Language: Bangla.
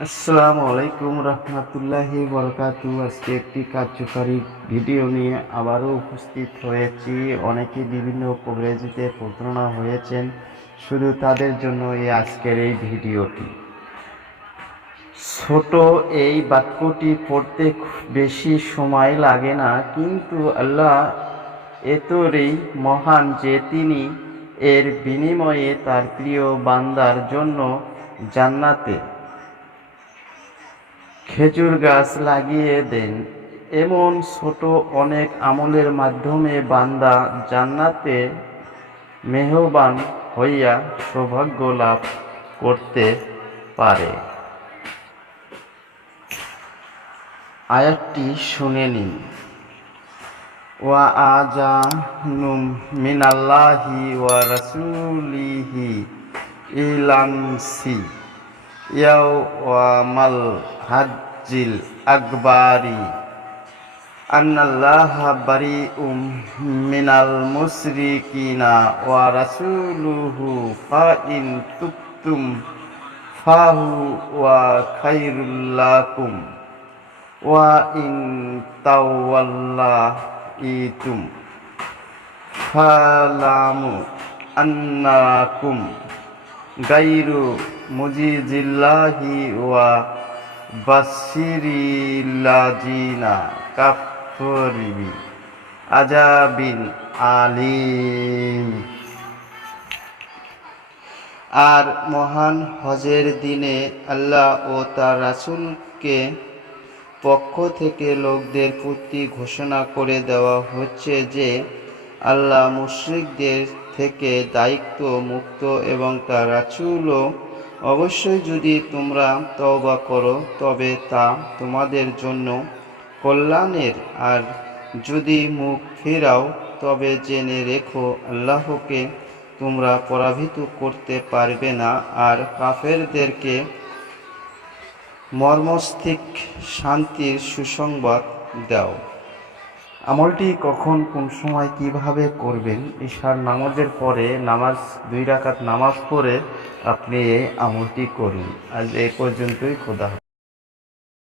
আসসালামু আলাইকুম রহমতুল্লাহি বরকাতু আজকে একটি কার্যকারী ভিডিও নিয়ে আবারও উপস্থিত হয়েছি। অনেকে বিভিন্ন কভারেজিতে প্রতারণা হয়েছেন। শুধু তাদের জন্য এই আজকের এই ভিডিওটি। ছোট এই বাক্যটি পড়তে বেশি সময় লাগে না, কিন্তু আল্লাহ এতই মহান যে তিনি এর বিনিময়ে তার প্রিয় বান্দার জন্য জান্নাতে খেজুর গাছ লাগিয়ে দেন। এমন ছোট অনেক আমলের মাধ্যমে বান্দা জান্নাতে মেহবান হইয়া সৌভাগ্য লাভ করতে পারে। আয়াতটি শুনে নিন। ওয়া আজানুম মিনাল্লাহি ওয়া রাসূলিহি ইলানসি ইয়াওমাল হাজ্জিল আকবারি। আন্নাল্লাহা বারিউম মিনাল মুশরিকিনা ওয়া রাসূলুহু ফাইন তুবতুম ফাহু ওয়া খাইরুল লাকুম ওয়া ইন তাওয়াল্লাইতুম ফালামু আন্নাকুম। গাইরু মুজিজিল্লাহি ওয়া বাসিরিল্লাজিনা কাফরিবি আজাবিন আলিম। আর মহান হজের দিনে আল্লাহ ও তার রাসূলকে পক্ষ থেকে লোকদের প্রতি ঘোষণা করে দেওয়া হচ্ছে যে আল্লাহ মুশরিকদের থেকে দায়িত্ব মুক্ত এবং তার রাসূলও অবশ্যই যদি তোমরা তওবা করো, তবে তা তোমাদের জন্য কল্যাণের। আর যদি মুখ ফেরাও, তবে জেনে রেখো, আল্লাহকে তোমরা পরাভূত করতে পারবে না। আর কাফেরদেরকে মর্মস্থিক শান্তির সুসংবাদ দাও। আমলটি কখন, কোন সময়, কীভাবে করবেন, ঈশার নামাজের পরে নামাজ, দুই রাকাত নামাজ পড়ে আপনি এই আমলটি করুন আজ এ পর্যন্তই, খোদা।